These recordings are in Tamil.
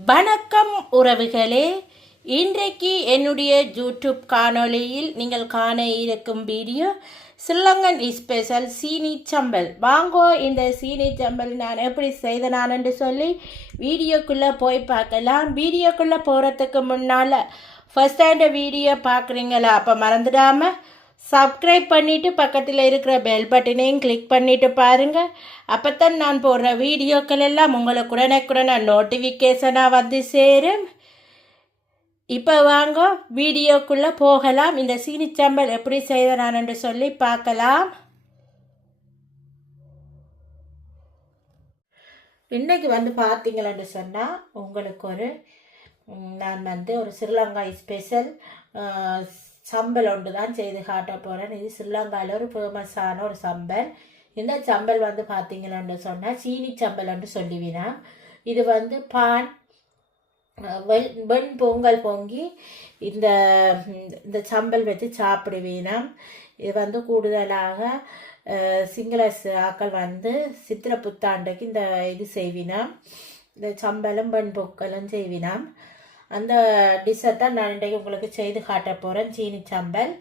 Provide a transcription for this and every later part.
வணக்கம் உறவுகளே. இன்றைக்கு என்னுடைய யூடியூப் காணொளியில் நீங்கள் காண இருக்கும் வீடியோ சில்லங்கன் ஸ்பெஷல் சீனி சம்பல். வாங்கோ இந்த சீனி சம்பல் நான் எப்படி செய்தனான் என்று சொல்லி வீடியோக்குள்ளே போய் பார்க்கலாம். வீடியோக்குள்ளே போகிறதுக்கு முன்னால் ஃபஸ்ட் ஹேண்ட் வீடியோ பார்க்குறீங்களா? அப்போ மறந்துடாமல் சப்ஸ்கிரைப் பண்ணிவிட்டு பக்கத்தில் இருக்கிற பெல் பட்டனையும் கிளிக் பண்ணிவிட்டு பாருங்கள் அப்போ தான் நான் போடுற வீடியோக்கள் எல்லாம் உங்களுக்கு உடனுக்குடனே நோட்டிஃபிகேஷனாக வந்து சேரும். இப்போ வாங்க வீடியோக்குள்ளே போகலாம். இந்த சீனிச்சம்பல் எப்படி செய்தனான்னு என்று சொல்லி பார்க்கலாம். இன்றைக்கி வந்து பார்த்தீங்களன்னு சொன்னால் உங்களுக்கு ஒரு நான் வந்து ஒரு ஸ்ரீலங்கா ஸ்பெஷல் சம்பல் ஒன்று தான் செய்து காட்ட போகிறேன் இது ஸ்ரீலங்காவில் ஒரு ஃபேமஸான ஒரு சம்பல். இந்த சம்பல் வந்து பார்த்தீங்களன்னு சொன்னால் சீனி சம்பல்னு சொல்லுவினா இது வந்து பான் வெண் வெண் பொங்கல் பொங்கி இந்த இந்த சம்பல் வச்சு சாப்பிடுவீனம். இது வந்து கூடுதலாக சிங்கள ஆக்கள் வந்து சித்திரை புத்தாண்டுக்கு இந்த இது செய்வினம். இந்த சம்பலும் வெண் பொங்கலும் செய்வினாம். அந்த டிஷ்ஷை தான் நான் இன்றைக்கு உங்களுக்கு செய்து காட்ட போகிறேன் சீனி சம்பல்.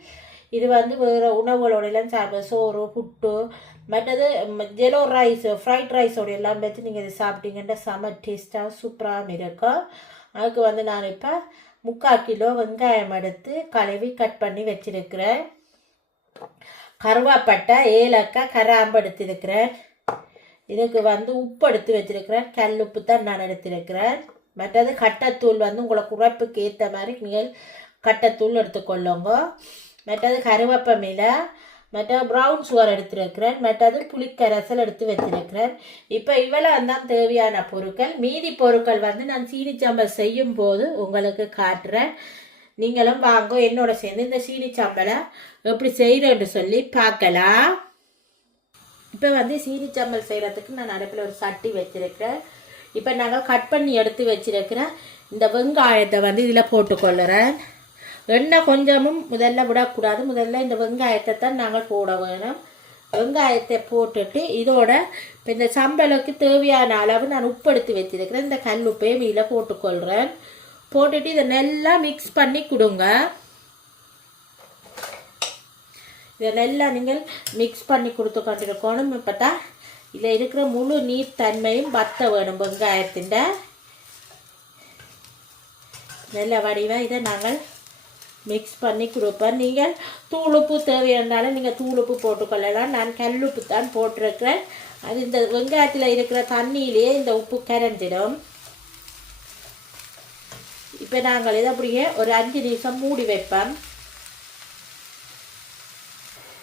இது வந்து வேறு உணவுகளோடையெல்லாம் சாப்பிட சோறு புட்டு மற்றது ஜெலோ ரைஸ் ஃப்ரைட் ரைஸோட எல்லாம் வச்சு நீங்கள் இது சாப்பிட்டீங்கன்னா செம டேஸ்ட்டாக சூப்பராகவும் இருக்கும். அதுக்கு வந்து நான் இப்போ முக்கால் கிலோ வெங்காயம் எடுத்து கழுவி கட் பண்ணி வச்சுருக்கிறேன். கருவாப்பட்டை ஏலக்காய் கராம்பு எடுத்திருக்கிறேன். இதுக்கு வந்து உப்பு எடுத்து வச்சுருக்கிறேன். கல் உப்பு தான் நான் எடுத்திருக்கிறேன். மற்றது கட்டத்தூள் வந்து உங்களுக்கு உரைப்புக்கு ஏற்ற மாதிரி நீங்கள் கட்டத்தூள் எடுத்துக்கொள்ளுங்க. மற்றது கருவேப்பமிலை மற்ற ப்ரௌன் சுகர் எடுத்திருக்கிறேன் மற்றது புளிக்கரசல் எடுத்து வச்சிருக்கிறேன். இப்போ இவ்வளோ தான் தேவையான பொருட்கள். மீதி பொருட்கள் வந்து நான் சீனி சாம்பல் செய்யும் போது உங்களுக்கு காட்டுறேன். நீங்களும் வாங்க என்னோட சேர்ந்து இந்த சீனி சாம்பலை எப்படி செய்கிறேன்னு சொல்லி பார்க்கலாம். இப்போ வந்து சீனி சாம்பல் செய்கிறதுக்கு நான் அடுப்பில் ஒரு சட்டி வச்சிருக்கிறேன். இப்போ நாங்கள் கட் பண்ணி எடுத்து வச்சிருக்கிற இந்த வெங்காயத்தை வந்து இதில் போட்டுக்கொள்ளுறேன். எண்ணெய் கொஞ்சமும் முதல்ல விடக்கூடாது. முதல்ல இந்த வெங்காயத்தை தான் நாங்கள் போட வேணும். வெங்காயத்தை போட்டுட்டு இதோட இப்போ இந்த சம்பளுக்கு தேவையான அளவு நான் உப்பு எடுத்து வச்சிருக்கிறேன். இந்த கல் உப்பையும் இதில் போட்டுக்கொள்கிறேன் போட்டுட்டு இதை நல்லா மிக்ஸ் பண்ணி கொடுங்க. இதை நல்லா நீங்கள் மிக்ஸ் பண்ணி கொடுத்து கொண்டிருக்கணும். இப்போ தான் இதில் இருக்கிற முழு நீர் தன்மையும் வத்த வேணும் வெங்காயத்தின் நல்ல வடிவாக இதை நாங்கள் மிக்ஸ் பண்ணி கொடுப்போம் நீங்கள் தூளுப்பு தேவையானாலும் நீங்கள் தூளுப்பு போட்டுக்கொள்ளலாம் நான் கல்லுப்பு தான் போட்டிருக்கிறேன் அது இந்த வெங்காயத்தில் இருக்கிற தண்ணியிலேயே இந்த உப்பு கரைஞ்சிடும் இப்போ நாங்கள் இதை அப்படியே ஒரு அஞ்சு நிமிஷம் மூடி வைப்பேன்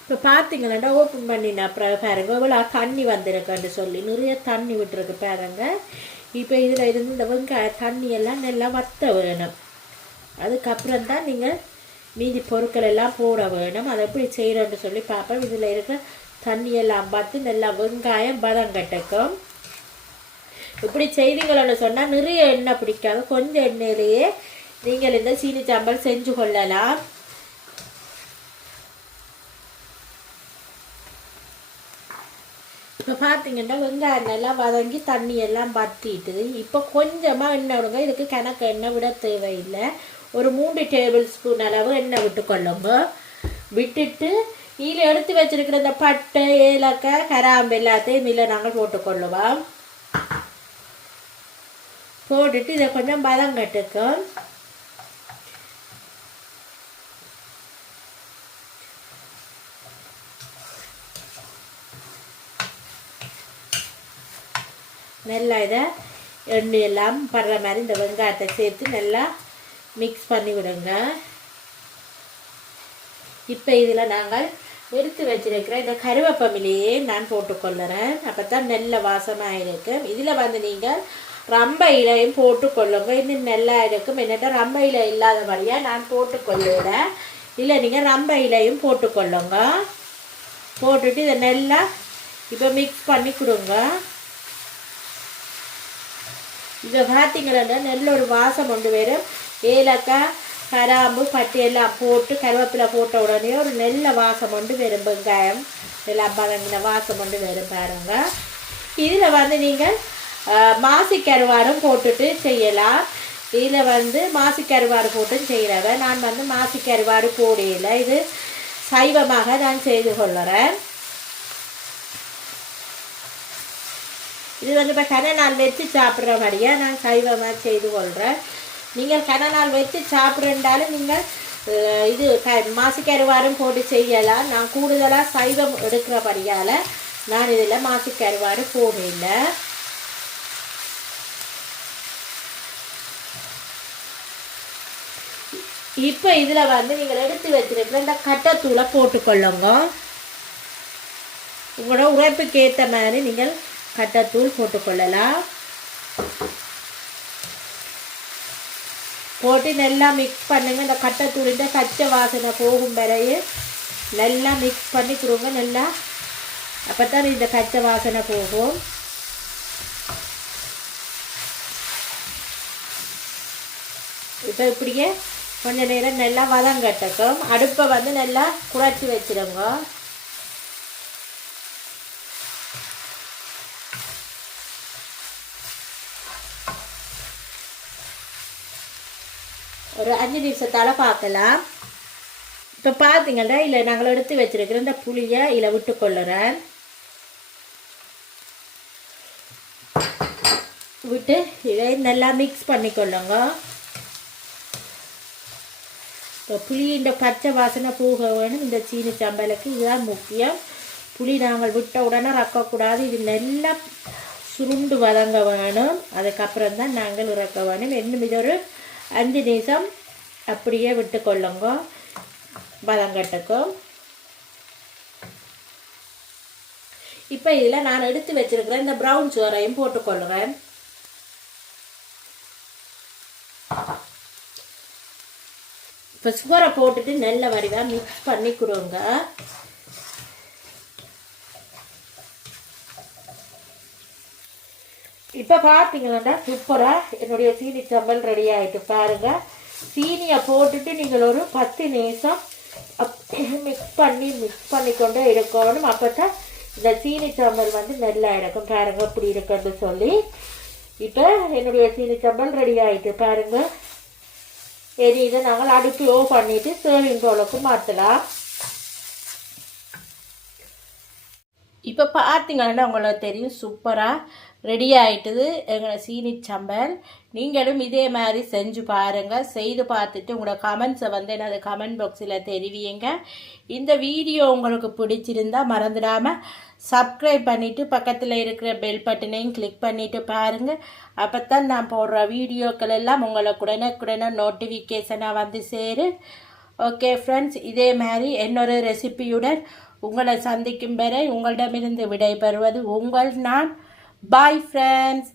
இப்போ பார்த்தீங்கன்னா ஓப்பன் பண்ணின அப்புறம் பாருங்க இவ்வளோ தண்ணி வந்திருக்குன்னு சொல்லி நிறைய தண்ணி விட்டுருக்கு பாருங்க. இப்போ இதில் இருந்து இந்த வெங்காய தண்ணி எல்லாம் நல்லா வத்த வேணும். அதுக்கப்புறம் தான் நீங்கள் மீதி பொருட்கள் எல்லாம் போட வேணும். அதை எப்படி செய்கிறோன்னு சொல்லி பார்ப்போம் இதில் இருக்க தண்ணியெல்லாம் பார்த்து நல்லா வெங்காயம் பதம் கட்டுக்கும் இப்படி செய்தீங்களோன்னு சொன்னால் நிறைய எண்ணெய் பிடிக்காது. கொஞ்சம் எண்ணெயிலேயே நீங்கள் இந்த சீனி சாம்பல் செஞ்சு கொள்ளலாம். இப்போ பார்த்தீங்கன்னா வெங்காயம் எல்லாம் வதங்கி தண்ணி எல்லாம் வத்திட்டுது இப்போ கொஞ்சமாக எண்ணெய் விடுங்க. இதுக்கு கணக்கு எண்ணெய் விட தேவையில்லை. ஒரு மூன்று டேபிள் ஸ்பூன் அளவு எண்ணெய் விட்டுக்கொள்ளுங்க விட்டுட்டு இதில் எடுத்து வச்சிருக்கிற இந்த பட்டை ஏலக்காய் கராம்பு எல்லாத்தையும் இதில் நாங்கள் போட்டுக்கொள்ளுவோம். போட்டுட்டு இதை கொஞ்சம் பதம் நல்லா இதை எண்ணெய் எல்லாம் படுற மாதிரி இந்த வெங்காயத்தை சேர்த்து நல்லா மிக்ஸ் பண்ணி விடுங்க. இப்போ இதில் நாங்கள் எடுத்து வச்சிருக்கிற இந்த கருவேப்பமிலையே நான் போட்டுக்கொள்ளுறேன். அப்போ தான் நல்ல வாசமாக இருக்கும். இதில் வந்து நீங்கள் ரம்ப இலையும் போட்டுக்கொள்ளுங்க. இன்னும் நல்லா இருக்கும். என்னட்ட ரம்ப இலை இல்லாத மாதிரியாக நான் போட்டுக்கொள்ளுறேன். இல்லை நீங்கள் ரம்ப இலையும் போட்டுக்கொள்ளுங்க. போட்டுட்டு இதை நல்லா இப்போ மிக்ஸ் பண்ணி கொடுங்க. இங்கே பார்த்தீங்கன்னா நல்ல ஒரு வாசம் கொண்டு வரும். ஏலக்காய் கராம்பு பட்டி எல்லாம் போட்டு கருவேப்பிலை போட்ட உடனே ஒரு நல்ல வாசம் கொண்டு வரும் வெங்காயம். எல்லாம் பழங்கின வாசம் கொண்டு வரும் பாருங்க. இதில் வந்து நீங்கள் மாசி கருவாடும் போட்டுட்டு செய்யலாம். இதில் வந்து மாசி கருவாடு போட்டும் செய்கிறவ நான் வந்து மாசி கருவாடு போடையில இது சைவமாக நான் செய்து கொள்ளுறேன். இது வந்து இப்போ கன நாள் வச்சு சாப்பிட்ற மாதிரியே? நான் சைவமாக செய்து கொள்கிறேன் நீங்கள் கன நாள் வச்சு சாப்பிட்றண்டாலும் நீங்கள் இது க மாசிக்கருவாரும் போட்டு செய்யலாம். நான் கூடுதலாக சைவம் எடுக்கிறபடியால் நான் இதில் மாசிக்கருவாடு போடல இப்போ இதில் வந்து நீங்கள் எடுத்து வச்சிருக்கிற இந்த கட்டத்தூளை போட்டுக்கொள்ளுங்க. உங்களோட உழைப்புக்கு ஏற்ற மாதிரி நீங்கள் கட்டத்தூள் போட்டுக்கொள்ளலாம். போட்டு நல்லா மிக்ஸ் பண்ணுங்க. இந்த கட்டத்தூளிൻ്റെ கச்சை வாசனை போகும் வரையே நல்லா மிக்ஸ் பண்ணி கொடுங்க நல்லா. அப்போ தான் இந்த கச்சை வாசனை போகும். இப்போ இப்படியே கொஞ்சம் நேரம் நல்லா வதங்கட்டக்கும் அடுப்பை வந்து நல்லா குறைச்சி வச்சிடுங்க ஒரு அஞ்சு நிமிஷத்தால் பார்க்கலாம். இப்போ பார்த்தீங்கன்னா இல்லை நாங்கள் எடுத்து வச்சிருக்கிற இந்த புளியை இதில் விட்டு கொள்ளுறேன். விட்டு இதை நல்லா மிக்ஸ் பண்ணிக்கொள்ளுங்க இப்போ புளியின் பச்சை வாசனை போக வேணும். இந்த சீனி சம்பலுக்கு இதுதான் முக்கியம். புளி நாங்கள் விட்ட உடனே ரக்கக்கூடாது. இது நல்லா சுருண்டு வதங்க வேணும். அதுக்கப்புறம் தான் நாங்கள் இறக்க வேணும். இன்னும் இது ஒரு அஞ்சு நிமிஷம் அப்படியே விட்டு கொள்ளுங்க. வதங்கட்டுக்கும் இப்போ இதில் நான் எடுத்து வச்சிருக்கிற இந்த ப்ரௌன் சோறையும் போட்டுக்கொள்ளுவேன் இப்போ சுகரை போட்டுட்டு நல்ல வடிவாக மிக்ஸ் பண்ணி இப்போ பார்த்தீங்கன்னா சூப்பராக என்னுடைய சீனி சம்பல் ரெடி ஆகிட்டு பாருங்க. சீனியை போட்டுட்டு நீங்கள் ஒரு பத்து நிமிஷம் மிக்ஸ் பண்ணி மிக்ஸ் பண்ணி இருக்கணும். அப்போ தான் இந்த சீனி சம்பல் வந்து நல்லா இருக்கும். பாருங்கள் இப்படி இருக்குன்னு சொல்லி. இப்போ என்னுடைய சீனி சம்பல் ரெடி ஆகிட்டு பாருங்கள் சரி இதை நாங்கள் அடுப்பு ஓ பண்ணிட்டு சேவிங் பவுலுக்கு மாற்றலாம். இப்போ பார்த்தீங்கன்னா உங்களுக்கு தெரியும் சூப்பராக ரெடி ஆயிட்டுது எங்களோட சீனி சம்பல் நீங்களும் இதே மாதிரி செஞ்சு பாருங்கள் செய்து பார்த்துட்டு உங்களோட கமெண்ட்ஸை வந்து எனது கமெண்ட் பாக்ஸில் தெரிவிங்க இந்த வீடியோ உங்களுக்கு பிடிச்சிருந்தா மறந்துடாமல் சப்ஸ்கிரைப் பண்ணிவிட்டு பக்கத்தில் இருக்கிற பெல் பட்டனையும் கிளிக் பண்ணிவிட்டு பாருங்கள் அப்போ தான் நான் போடுற வீடியோக்கள் எல்லாம் உங்களுக்கு உடனுக்குடனே நோட்டிஃபிகேஷனாக வந்து சேரு ஓகே ஃப்ரெண்ட்ஸ் இதே மாதிரி இன்னொரு ரெசிபியுடன் உங்களை சந்திக்கும் வரை உங்களிடமிருந்து விடைபெறுவது உங்கள் நான். Bye friends